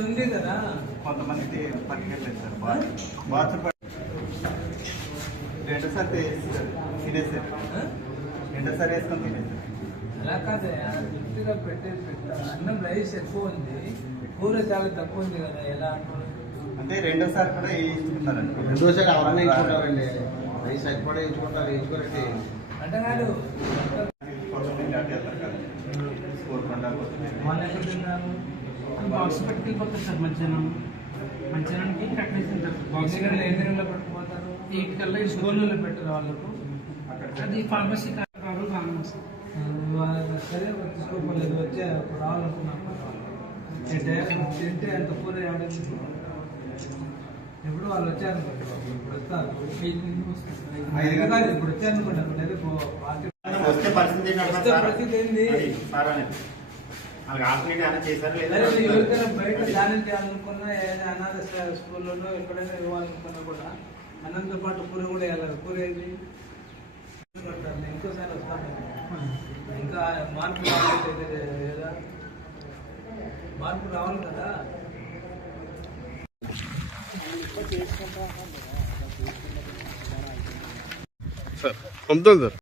ఉంది కదా కొంతమందికి పట్టుకెళ్ళలేదు సార్. బాత్ బాత్రూమ్ రెండోసారి తినేసారు? రెండోసారి వేసుకొని తినేసారు అలా కాదే గుర్తుగా పెట్టేది పెట్టా అన్నం రైస్ ఎక్కువ ఉంది. కూర చాలా తక్కువ ఉంది కదా ఎలా అంటున్నారు అంటే రెండోసారి కూడా వేయించుకున్నారండి. రెండోసారి అవన్నీ రైస్ ఎక్కువ ఇచ్చుకుంటారు ఇచ్చుకోరండి అంటే కాదు కదా బాక్స్ పట్టుకెళ్ళిపోతారు సార్ మధ్యాహ్నం. మధ్యాహ్నానికి కట్టేసి తింటారు. బాక్స్ ఎన్ని గంటలు పట్టుకుపోతారు? ఎయిట్ కల్లా స్కూల్లో పెట్టరు వాళ్ళకు అది ఫార్మసీ కారు రాను సార్ తీసుకోలేదు వచ్చే రావాలనుకున్నాను అంటే తింటే అంత కూర ఆడేది ఎప్పుడు వాళ్ళు వచ్చారు ఇప్పుడు వస్తారు. ఇప్పుడు వచ్చారు అనుకుంటాను లేదా పార్టీ వస్తే పరిస్థితి పరిస్థితి ఏంది? ఎవరికైనా బయట దానం చేయాలనుకున్నా ఏదైనా అనాథ స- స్కూళ్ళలో ఎక్కడైనా ఇవ్వాలనుకున్నా కూడా అన్నంతో పాటు కూర కూడా వేయాలి కూర ఏంటి. ఇంకోసారి వస్తాను. ఇంకా మార్పు రావాలి మార్పు రావాలి కదా. సార్ పంపుతాను సార్